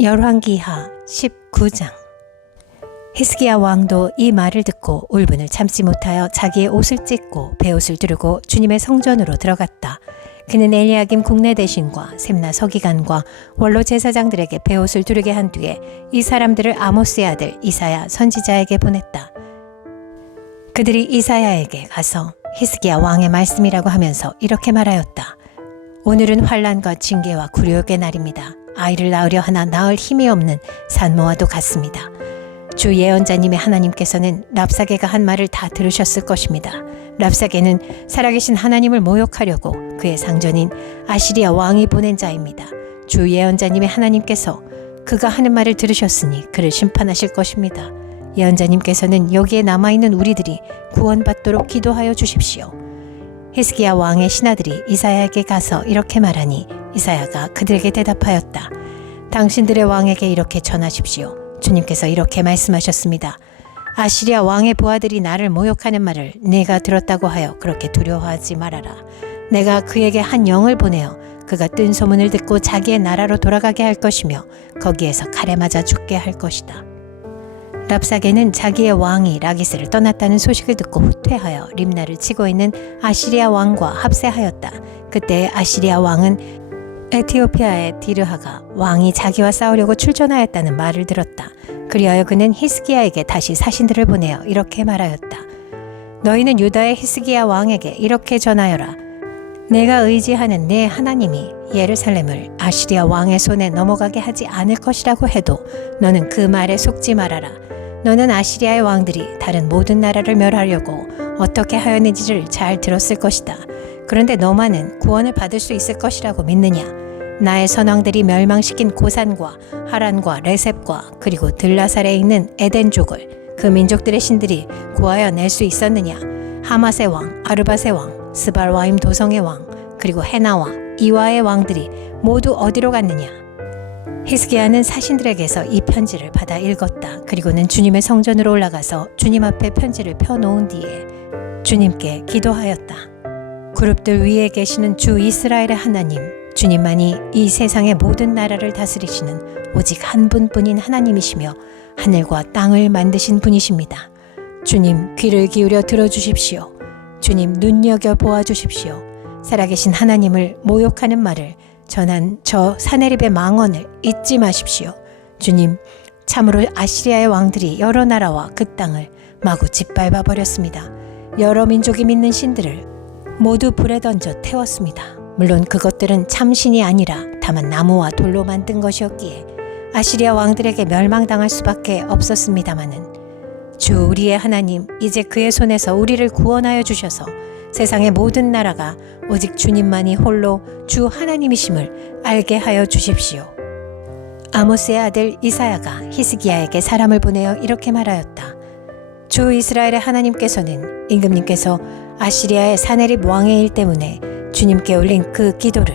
열왕기하 19장. 히스기야 왕도 이 말을 듣고 울분을 참지 못하여 자기의 옷을 찢고 베옷을 두르고 주님의 성전으로 들어갔다. 그는 엘리야김 국내대신과 셈나 서기관과 원로 제사장들에게 베옷을 두르게 한 뒤에 이 사람들을 아모스의 아들 이사야 선지자에게 보냈다. 그들이 이사야에게 가서 히스기야 왕의 말씀이라고 하면서 이렇게 말하였다. 오늘은 환난과 징계와 굴욕의 날입니다. 아이를 낳으려 하나 낳을 힘이 없는 산모와도 같습니다. 주 예언자님의 하나님께서는 랍사게가 한 말을 다 들으셨을 것입니다. 랍사게는 살아계신 하나님을 모욕하려고 그의 상전인 아시리아 왕이 보낸 자입니다. 주 예언자님의 하나님께서 그가 하는 말을 들으셨으니 그를 심판하실 것입니다. 예언자님께서는 여기에 남아있는 우리들이 구원받도록 기도하여 주십시오. 히스기야 왕의 신하들이 이사야에게 가서 이렇게 말하니 이사야가 그들에게 대답하였다. 당신들의 왕에게 이렇게 전하십시오. 주님께서 이렇게 말씀하셨습니다. 아시리아 왕의 부하들이 나를 모욕하는 말을 내가 들었다고 하여 그렇게 두려워하지 말아라. 내가 그에게 한 영을 보내어 그가 뜬 소문을 듣고 자기의 나라로 돌아가게 할 것이며 거기에서 칼에 맞아 죽게 할 것이다. 랍사게는 자기의 왕이 라기스를 떠났다는 소식을 듣고 후퇴하여 림나를 치고 있는 아시리아 왕과 합세하였다. 그때 아시리아 왕은 에티오피아의 디르하가 왕이 자기와 싸우려고 출전하였다는 말을 들었다. 그리하여 그는 히스기야에게 다시 사신들을 보내어 이렇게 말하였다. 너희는 유다의 히스기야 왕에게 이렇게 전하여라. 내가 의지하는 내 하나님이 예루살렘을 아시리아 왕의 손에 넘어가게 하지 않을 것이라고 해도 너는 그 말에 속지 말아라. 너는 아시리아의 왕들이 다른 모든 나라를 멸하려고 어떻게 하였는지를 잘 들었을 것이다. 그런데 너만은 구원을 받을 수 있을 것이라고 믿느냐? 나의 선왕들이 멸망시킨 고산과 하란과 레셉과 그리고 들라살에 있는 에덴족을 그 민족들의 신들이 구하여 낼 수 있었느냐? 하맛의 왕, 아르밧의 왕, 스발와임 도성의 왕, 그리고 헤나와 이와의 왕들이 모두 어디로 갔느냐? 히스기야는 사신들에게서 이 편지를 받아 읽었다. 그리고는 주님의 성전으로 올라가서 주님 앞에 편지를 펴놓은 뒤에 주님께 기도하였다. 그룹들 위에 계시는 주 이스라엘의 하나님, 주님만이 이 세상의 모든 나라를 다스리시는 오직 한 분뿐인 하나님이시며 하늘과 땅을 만드신 분이십니다. 주님 귀를 기울여 들어주십시오. 주님 눈여겨 보아주십시오. 살아계신 하나님을 모욕하는 말을 전한 저 사네립의 망언을 잊지 마십시오. 주님, 참으로 아시리아의 왕들이 여러 나라와 그 땅을 마구 짓밟아 버렸습니다. 여러 민족이 믿는 신들을 모두 불에 던져 태웠습니다. 물론 그것들은 참신이 아니라 다만 나무와 돌로 만든 것이었기에 아시리아 왕들에게 멸망당할 수밖에 없었습니다마는 주 우리의 하나님, 이제 그의 손에서 우리를 구원하여 주셔서 세상의 모든 나라가 오직 주님만이 홀로 주 하나님이심을 알게 하여 주십시오. 아모스의 아들 이사야가 히스기야에게 사람을 보내어 이렇게 말하였다. 주 이스라엘의 하나님께서는 임금님께서 아시리아의 사네립 왕의 일 때문에 주님께 올린 그 기도를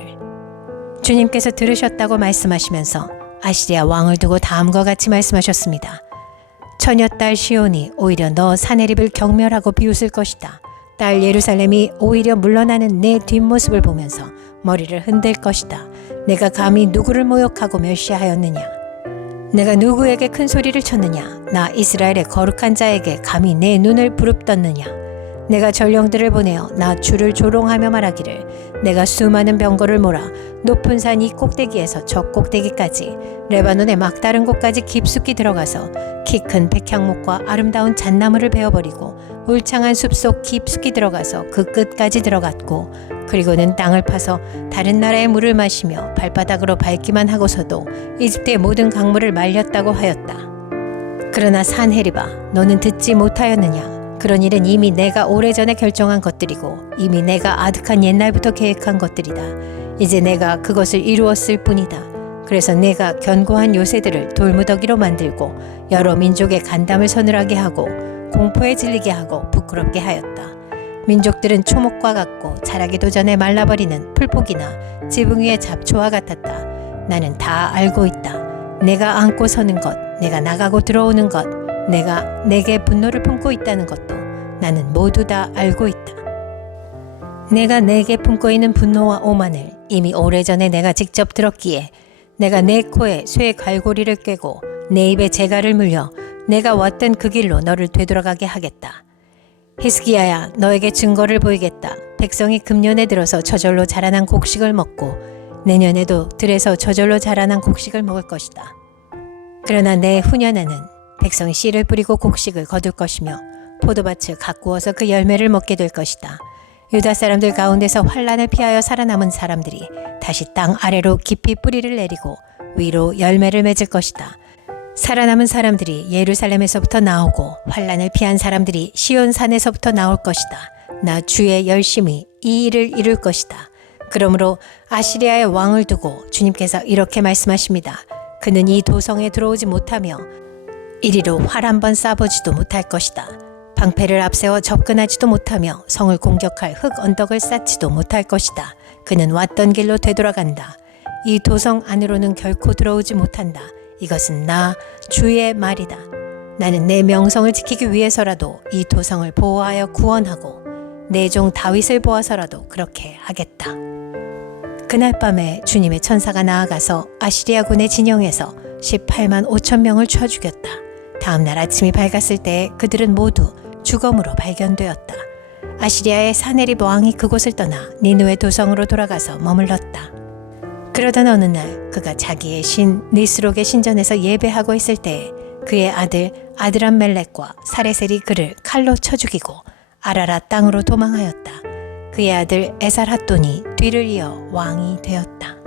주님께서 들으셨다고 말씀하시면서 아시리아 왕을 두고 다음과 같이 말씀하셨습니다. 처녀딸 시온이 오히려 너 사네립을 경멸하고 비웃을 것이다. 딸 예루살렘이 오히려 물러나는 내 뒷모습을 보면서 머리를 흔들 것이다. 내가 감히 누구를 모욕하고 멸시하였느냐? 내가 누구에게 큰 소리를 쳤느냐? 나 이스라엘의 거룩한 자에게 감히 내 눈을 부릅떴느냐? 내가 전령들을 보내어 나 주를 조롱하며 말하기를 내가 수많은 병거를 몰아 높은 산 이 꼭대기에서 저 꼭대기까지 레바논의 막다른 곳까지 깊숙이 들어가서 키 큰 백향목과 아름다운 잣나무를 베어버리고 울창한 숲속 깊숙이 들어가서 그 끝까지 들어갔고 그리고는 땅을 파서 다른 나라의 물을 마시며 발바닥으로 밟기만 하고서도 이집트의 모든 강물을 말렸다고 하였다. 그러나 산헤립아, 너는 듣지 못하였느냐? 그런 일은 이미 내가 오래전에 결정한 것들이고 이미 내가 아득한 옛날부터 계획한 것들이다. 이제 내가 그것을 이루었을 뿐이다. 그래서 내가 견고한 요새들을 돌무더기로 만들고 여러 민족의 간담을 서늘하게 하고 공포에 질리게 하고 부끄럽게 하였다. 민족들은 초목과 같고 자라기도 전에 말라버리는 풀포기나 지붕 위의 잡초와 같았다. 나는 다 알고 있다. 내가 안고 서는 것, 내가 나가고 들어오는 것, 내가 내게 분노를 품고 있다는 것도 나는 모두 다 알고 있다. 내가 내게 품고 있는 분노와 오만을 이미 오래전에 내가 직접 들었기에 내가 내 코에 쇠 갈고리를 꿰고 내 입에 재갈을 물려 내가 왔던 그 길로 너를 되돌아가게 하겠다. 히스기야야, 너에게 증거를 보이겠다. 백성이 금년에 들어서 저절로 자라난 곡식을 먹고 내년에도 들에서 저절로 자라난 곡식을 먹을 것이다. 그러나 내 후년에는 백성이 씨를 뿌리고 곡식을 거둘 것이며 포도밭을 가꾸어서 그 열매를 먹게 될 것이다. 유다 사람들 가운데서 환난을 피하여 살아남은 사람들이 다시 땅 아래로 깊이 뿌리를 내리고 위로 열매를 맺을 것이다. 살아남은 사람들이 예루살렘에서부터 나오고 환난을 피한 사람들이 시온 산에서부터 나올 것이다. 나 주의 열심히 이 일을 이룰 것이다. 그러므로 아시리아의 왕을 두고 주님께서 이렇게 말씀하십니다. 그는 이 도성에 들어오지 못하며 이리로 활 한 번 쏴보지도 못할 것이다. 방패를 앞세워 접근하지도 못하며 성을 공격할 흙 언덕을 쌓지도 못할 것이다. 그는 왔던 길로 되돌아간다. 이 도성 안으로는 결코 들어오지 못한다. 이것은 나 주의 말이다. 나는 내 명성을 지키기 위해서라도 이 도성을 보호하여 구원하고 내 종 다윗을 보아서라도 그렇게 하겠다. 그날 밤에 주님의 천사가 나아가서 아시리아군의 진영에서 18만 5천 명을 쳐 죽였다. 다음 날 아침이 밝았을 때 그들은 모두 죽음으로 발견되었다. 아시리아의 사네립 왕이 그곳을 떠나 니느웨 도성으로 돌아가서 머물렀다. 그러던 어느 날 그가 자기의 신 니스록의 신전에서 예배하고 있을 때에 그의 아들 아드람멜렉과 사레셀이 그를 칼로 쳐 죽이고 아라랏 땅으로 도망하였다. 그의 아들 에살핫돈이 뒤를 이어 왕이 되었다.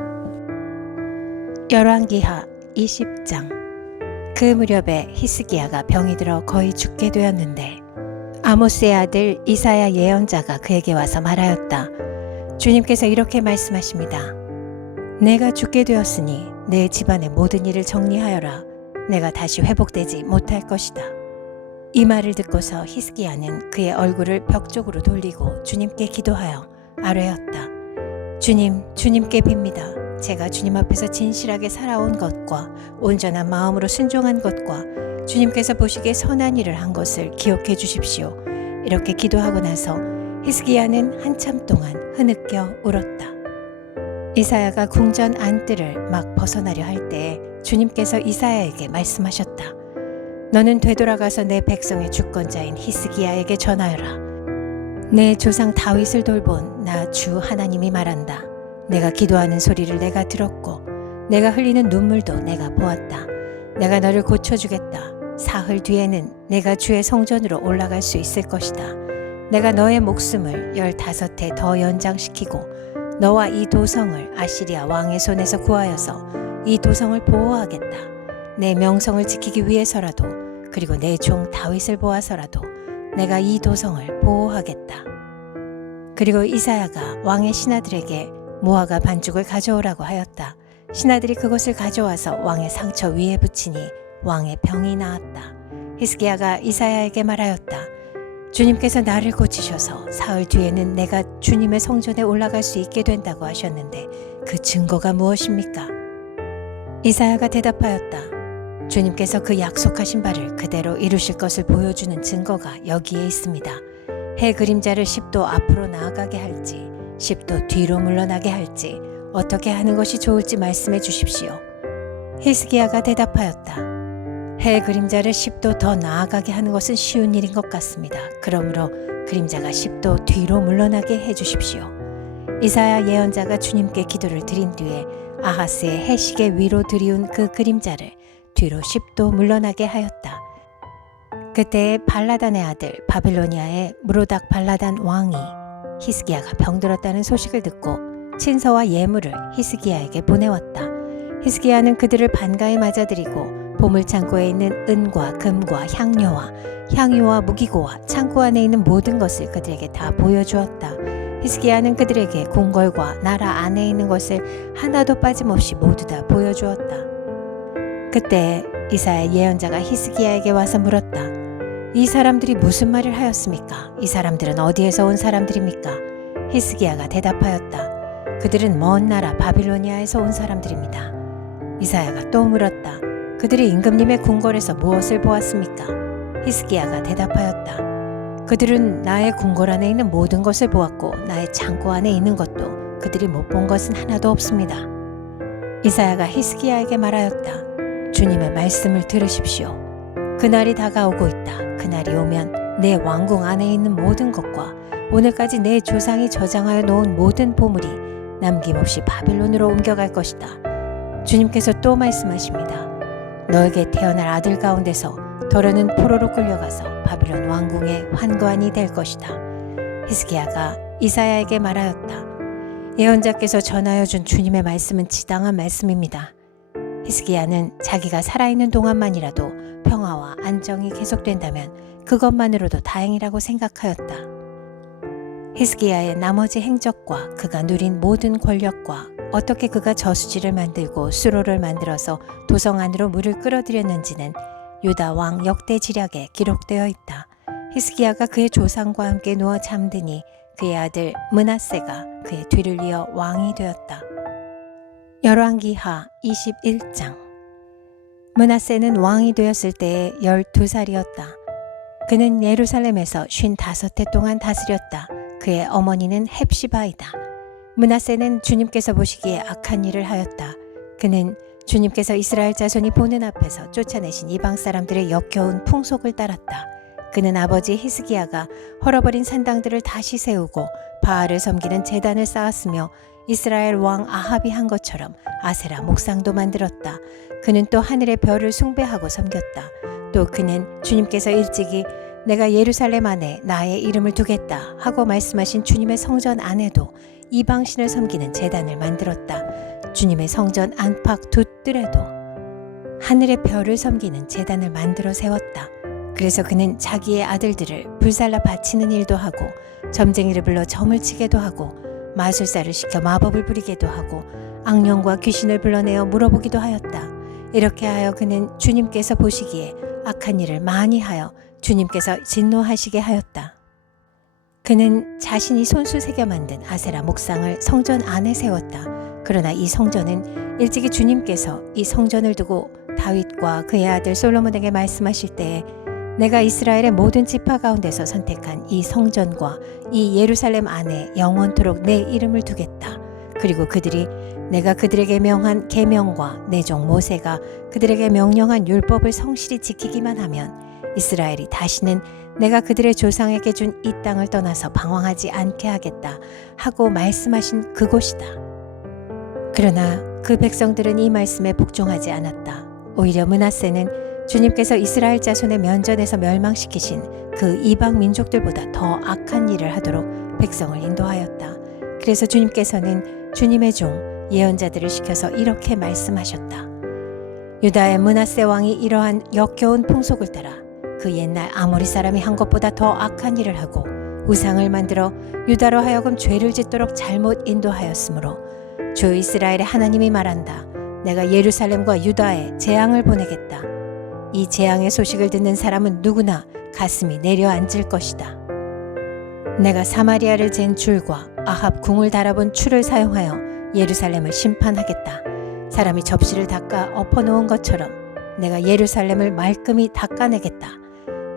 열왕기하 20장. 그 무렵에 히스기야가 병이 들어 거의 죽게 되었는데 아모스의 아들 이사야 예언자가 그에게 와서 말하였다. 주님께서 이렇게 말씀하십니다. 내가 죽게 되었으니 내 집안의 모든 일을 정리하여라. 내가 다시 회복되지 못할 것이다. 이 말을 듣고서 히스기야는 그의 얼굴을 벽 쪽으로 돌리고 주님께 기도하여 아뢰었다. 주님, 주님께 빕니다. 제가 주님 앞에서 진실하게 살아온 것과 온전한 마음으로 순종한 것과 주님께서 보시기에 선한 일을 한 것을 기억해 주십시오. 이렇게 기도하고 나서 히스기야는 한참 동안 흐느껴 울었다. 이사야가 궁전 안뜰을 막 벗어나려 할 때에 주님께서 이사야에게 말씀하셨다. 너는 되돌아가서 내 백성의 주권자인 히스기야에게 전하여라. 내 조상 다윗을 돌본 나 주 하나님이 말한다. 내가 기도하는 소리를 내가 들었고 내가 흘리는 눈물도 내가 보았다. 내가 너를 고쳐주겠다. 사흘 뒤에는 내가 주의 성전으로 올라갈 수 있을 것이다. 내가 너의 목숨을 15해 더 연장시키고 너와 이 도성을 아시리아 왕의 손에서 구하여서 이 도성을 보호하겠다. 내 명성을 지키기 위해서라도 그리고 내 종 다윗을 보아서라도 내가 이 도성을 보호하겠다. 그리고 이사야가 왕의 신하들에게 무화과 반죽을 가져오라고 하였다. 신하들이 그것을 가져와서 왕의 상처 위에 붙이니 왕의 병이 나았다. 히스기야가 이사야에게 말하였다. 주님께서 나를 고치셔서 사흘 뒤에는 내가 주님의 성전에 올라갈 수 있게 된다고 하셨는데 그 증거가 무엇입니까? 이사야가 대답하였다. 주님께서 그 약속하신 바를 그대로 이루실 것을 보여주는 증거가 여기에 있습니다. 해 그림자를 10도 앞으로 나아가게 할지 10도 뒤로 물러나게 할지 어떻게 하는 것이 좋을지 말씀해 주십시오. 히스기야가 대답하였다. 해 그림자를 10도 더 나아가게 하는 것은 쉬운 일인 것 같습니다. 그러므로 그림자가 10도 뒤로 물러나게 해주십시오. 이사야 예언자가 주님께 기도를 드린 뒤에 아하스의 해시계 위로 들이운 그 그림자를 뒤로 10도 물러나게 하였다. 그때 발라단의 아들 바빌로니아의 무로닥 발라단 왕이 히스기야가 병들었다는 소식을 듣고 친서와 예물을 히스기야에게 보내왔다. 히스기야는 그들을 반가이 맞아들이고 보물창고에 있는 은과 금과 향료와 무기고와 창고 안에 있는 모든 것을 그들에게 다 보여주었다. 히스기야는 그들에게 궁궐과 나라 안에 있는 것을 하나도 빠짐없이 모두 다 보여주었다. 그때 이사야 예언자가 히스기야에게 와서 물었다. 이 사람들이 무슨 말을 하였습니까? 이 사람들은 어디에서 온 사람들입니까? 히스기야가 대답하였다. 그들은 먼 나라 바빌로니아에서 온 사람들입니다. 이사야가 또 물었다. 그들이 임금님의 궁궐에서 무엇을 보았습니까? 히스기야가 대답하였다. 그들은 나의 궁궐 안에 있는 모든 것을 보았고 나의 창고 안에 있는 것도 그들이 못 본 것은 하나도 없습니다. 이사야가 히스기야에게 말하였다. 주님의 말씀을 들으십시오. 그날이 다가오고 있다. 그날이 오면 내 왕궁 안에 있는 모든 것과 오늘까지 내 조상이 저장하여 놓은 모든 보물이 남김없이 바빌론으로 옮겨갈 것이다. 주님께서 또 말씀하십니다. 너에게 태어날 아들 가운데서 더러는 포로로 끌려가서 바빌론 왕궁의 환관이 될 것이다. 히스기야가 이사야에게 말하였다. 예언자께서 전하여 준 주님의 말씀은 지당한 말씀입니다. 히스기야는 자기가 살아있는 동안만이라도 평화와 안정이 계속된다면 그것만으로도 다행이라고 생각하였다. 히스기야의 나머지 행적과 그가 누린 모든 권력과 어떻게 그가 저수지를 만들고 수로를 만들어서 도성 안으로 물을 끌어들였는지는 유다 왕 역대지략에 기록되어 있다. 히스기야가 그의 조상과 함께 누워 잠드니 그의 아들 므낫세가 그의 뒤를 이어 왕이 되었다. 열왕기하 21장. 므낫세는 왕이 되었을 때에 12살이었다. 그는 예루살렘에서 55해 동안 다스렸다. 그의 어머니는 헵시바이다. 므낫세는 주님께서 보시기에 악한 일을 하였다. 그는 주님께서 이스라엘 자손이 보는 앞에서 쫓아내신 이방 사람들의 역겨운 풍속을 따랐다. 그는 아버지 히스기야가 헐어버린 산당들을 다시 세우고 바알을 섬기는 제단을 쌓았으며 이스라엘 왕 아합이 한 것처럼 아세라 목상도 만들었다. 그는 또 하늘의 별을 숭배하고 섬겼다. 또 그는 주님께서 일찍이 내가 예루살렘 안에 나의 이름을 두겠다 하고 말씀하신 주님의 성전 안에도 이방신을 섬기는 제단을 만들었다. 주님의 성전 안팎 두 뜰에도 하늘의 별을 섬기는 제단을 만들어 세웠다. 그래서 그는 자기의 아들들을 불살라 바치는 일도 하고 점쟁이를 불러 점을 치게도 하고 마술사를 시켜 마법을 부리게도 하고 악령과 귀신을 불러내어 물어보기도 하였다. 이렇게 하여 그는 주님께서 보시기에 악한 일을 많이 하여 주님께서 진노하시게 하였다. 그는 자신이 손수 새겨 만든 아세라 목상을 성전 안에 세웠다. 그러나 이 성전은 일찍이 주님께서 이 성전을 두고 다윗과 그의 아들 솔로몬에게 말씀하실 때에 내가 이스라엘의 모든 지파 가운데서 선택한 이 성전과 이 예루살렘 안에 영원토록 내 이름을 두겠다. 그리고 그들이 내가 그들에게 명한 계명과 내 종 모세가 그들에게 명령한 율법을 성실히 지키기만 하면 이스라엘이 다시는 내가 그들의 조상에게 준 이 땅을 떠나서 방황하지 않게 하겠다 하고 말씀하신 그곳이다. 그러나 그 백성들은 이 말씀에 복종하지 않았다. 오히려 므낫세는 주님께서 이스라엘 자손의 면전에서 멸망시키신 그 이방 민족들보다 더 악한 일을 하도록 백성을 인도하였다. 그래서 주님께서는 주님의 종 예언자들을 시켜서 이렇게 말씀하셨다. 유다의 므낫세 왕이 이러한 역겨운 풍속을 따라 그 옛날 아모리 사람이 한 것보다 더 악한 일을 하고 우상을 만들어 유다로 하여금 죄를 짓도록 잘못 인도하였으므로 주 이스라엘의 하나님이 말한다. 내가 예루살렘과 유다에 재앙을 보내겠다. 이 재앙의 소식을 듣는 사람은 누구나 가슴이 내려앉을 것이다. 내가 사마리아를 잰 줄과 아합 궁을 달아본 추를 사용하여 예루살렘을 심판하겠다. 사람이 접시를 닦아 엎어놓은 것처럼 내가 예루살렘을 말끔히 닦아내겠다.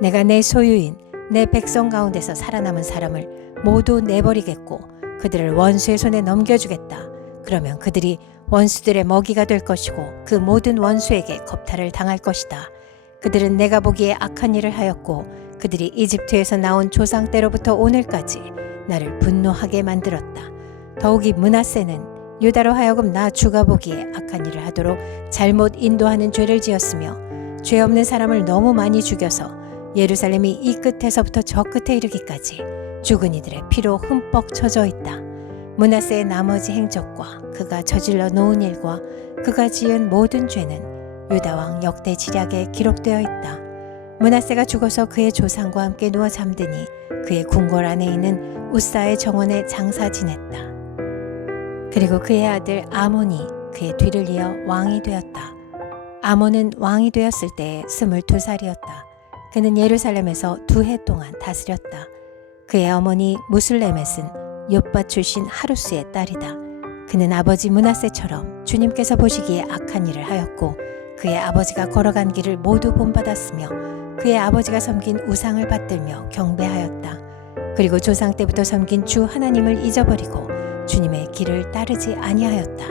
내가 내 소유인 내 백성 가운데서 살아남은 사람을 모두 내버리겠고 그들을 원수의 손에 넘겨주겠다. 그러면 그들이 원수들의 먹이가 될 것이고 그 모든 원수에게 겁탈을 당할 것이다. 그들은 내가 보기에 악한 일을 하였고 그들이 이집트에서 나온 조상 때로부터 오늘까지 나를 분노하게 만들었다. 더욱이 므낫세는 유다로 하여금 나 주가 보기에 악한 일을 하도록 잘못 인도하는 죄를 지었으며 죄 없는 사람을 너무 많이 죽여서 예루살렘이 이 끝에서부터 저 끝에 이르기까지 죽은 이들의 피로 흠뻑 젖어 있다. 므낫세의 나머지 행적과 그가 저질러 놓은 일과 그가 지은 모든 죄는 유다왕 역대지략에 기록되어 있다. 므낫세가 죽어서 그의 조상과 함께 누워 잠드니 그의 궁궐 안에 있는 우사의 정원에 장사 지냈다. 그리고 그의 아들 아몬이 그의 뒤를 이어 왕이 되었다. 아몬은 왕이 되었을 때에 22살이었다. 그는 예루살렘에서 2해 동안 다스렸다. 그의 어머니 무슬레멧은 욥바 출신 하루스의 딸이다. 그는 아버지 므낫세처럼 주님께서 보시기에 악한 일을 하였고 그의 아버지가 걸어간 길을 모두 본받았으며 그의 아버지가 섬긴 우상을 받들며 경배하였다. 그리고 조상 때부터 섬긴 주 하나님을 잊어버리고 주님의 길을 따르지 아니하였다.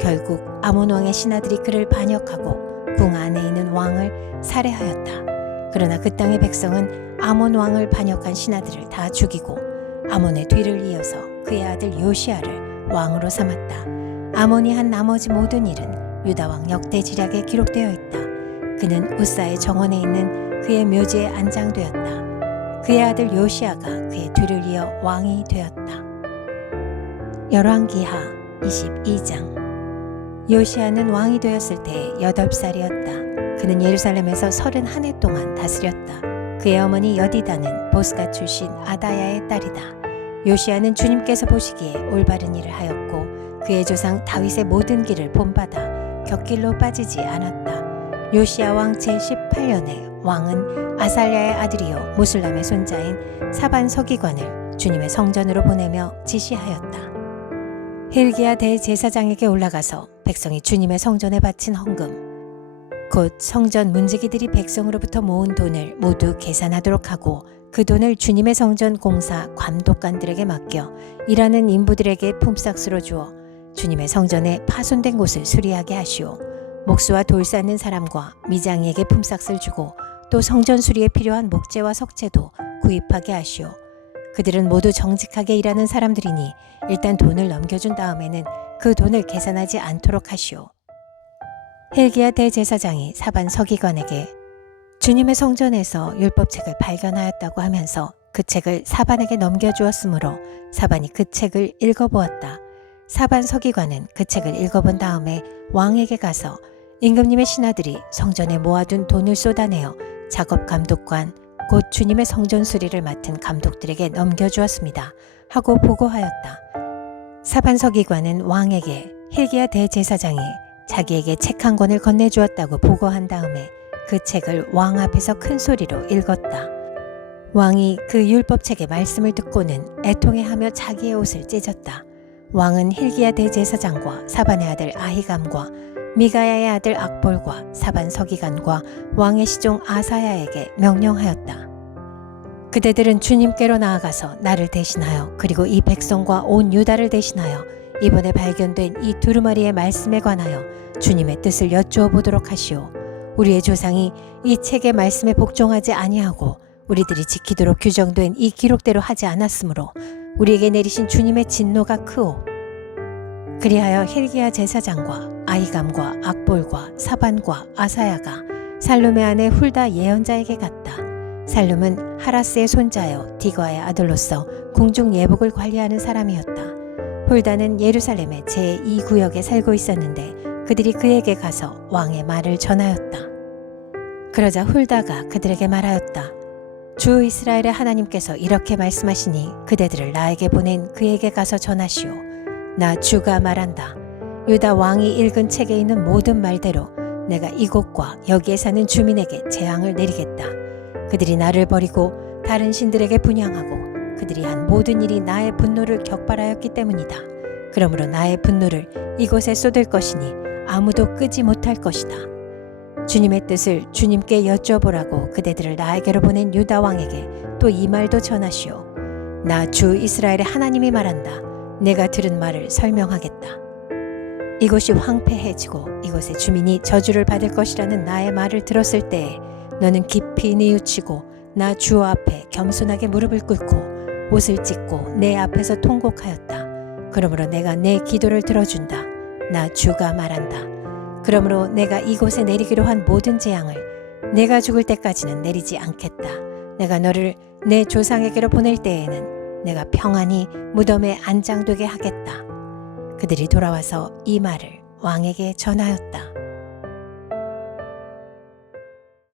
결국 아몬 왕의 신하들이 그를 반역하고 궁 안에 있는 왕을 살해하였다. 그러나 그 땅의 백성은 아몬 왕을 반역한 신하들을 다 죽이고 아몬의 뒤를 이어서 그의 아들 요시야를 왕으로 삼았다. 아몬이 한 나머지 모든 일은 유다 왕 역대지략에 기록되어 있다. 그는 우사의 정원에 있는 그의 묘지에 안장되었다. 그의 아들 요시야가 그의 뒤를 이어 왕이 되었다. 열왕기하 22장. 요시야는 왕이 되었을 때 8살이었다. 그는 예루살렘에서 31해 동안 다스렸다. 그의 어머니 여디다는 보스가 출신 아다야의 딸이다. 요시야는 주님께서 보시기에 올바른 일을 하였고 그의 조상 다윗의 모든 길을 본받아 곁길로 빠지지 않았다. 요시야 왕 제18년에 왕은 아살랴의 아들이요 무술람의 손자인 사반 서기관을 주님의 성전으로 보내며 지시하였다. 힐기야 대제사장에게 올라가서 백성이 주님의 성전에 바친 헌금 곧 성전 문지기들이 백성으로부터 모은 돈을 모두 계산하도록 하고 그 돈을 주님의 성전 공사 감독관들에게 맡겨 일하는 인부들에게 품삯으로 주어 주님의 성전에 파손된 곳을 수리하게 하시오. 목수와 돌 쌓는 사람과 미장이에게 품삯을 주고 또 성전 수리에 필요한 목재와 석재도 구입하게 하시오. 그들은 모두 정직하게 일하는 사람들이니 일단 돈을 넘겨준 다음에는 그 돈을 계산하지 않도록 하시오. 힐기야 대제사장이 사반 서기관에게 주님의 성전에서 율법책을 발견하였다고 하면서 그 책을 사반에게 넘겨주었으므로 사반이 그 책을 읽어보았다. 사반 서기관은 그 책을 읽어본 다음에 왕에게 가서 임금님의 신하들이 성전에 모아둔 돈을 쏟아내어 작업 감독관 곧 주님의 성전 수리를 맡은 감독들에게 넘겨주었습니다 하고 보고하였다. 사반 서기관은 왕에게 힐기야 대제사장이 자기에게 책 한 권을 건네주었다고 보고한 다음에 그 책을 왕 앞에서 큰 소리로 읽었다. 왕이 그 율법책의 말씀을 듣고는 애통해하며 자기의 옷을 찢었다. 왕은 힐기야 대제사장과 사반의 아들 아히감과 미가야의 아들 악볼과 사반 서기관과 왕의 시종 아사야에게 명령하였다. 그대들은 주님께로 나아가서 나를 대신하여 그리고 이 백성과 온 유다를 대신하여 이번에 발견된 이 두루마리의 말씀에 관하여 주님의 뜻을 여쭈어 보도록 하시오. 우리의 조상이 이 책의 말씀에 복종하지 아니하고 우리들이 지키도록 규정된 이 기록대로 하지 않았으므로 우리에게 내리신 주님의 진노가 크오. 그리하여 힐기야 제사장과 아히감과 악볼과 사반과 아사야가 살룸의 아내 훌다 예언자에게 갔다. 살룸은 하라스의 손자여 디과의 아들로서 궁중 예복을 관리하는 사람이었다. 훌다는 예루살렘의 제2구역에 살고 있었는데 그들이 그에게 가서 왕의 말을 전하였다. 그러자 훌다가 그들에게 말하였다. 주 이스라엘의 하나님께서 이렇게 말씀하시니 그대들을 나에게 보낸 그에게 가서 전하시오. 나 주가 말한다. 유다 왕이 읽은 책에 있는 모든 말대로 내가 이곳과 여기에 사는 주민에게 재앙을 내리겠다. 그들이 나를 버리고 다른 신들에게 분향하고 그들이 한 모든 일이 나의 분노를 격발하였기 때문이다. 그러므로 나의 분노를 이곳에 쏟을 것이니 아무도 끄지 못할 것이다. 주님의 뜻을 주님께 여쭤보라고 그대들을 나에게로 보낸 유다 왕에게 또 이 말도 전하시오. 나 주 이스라엘의 하나님이 말한다. 내가 들은 말을 설명하겠다. 이곳이 황폐해지고 이곳의 주민이 저주를 받을 것이라는 나의 말을 들었을 때에 너는 깊이 뉘우치고 나 주 앞에 겸손하게 무릎을 꿇고 옷을 찢고 내 앞에서 통곡하였다. 그러므로 내가 내 기도를 들어준다. 나 주가 말한다. 그러므로 내가 이곳에 내리기로 한 모든 재앙을 내가 죽을 때까지는 내리지 않겠다. 내가 너를 내 조상에게로 보낼 때에는 내가 평안히 무덤에 안장되게 하겠다. 그들이 돌아와서 이 말을 왕에게 전하였다.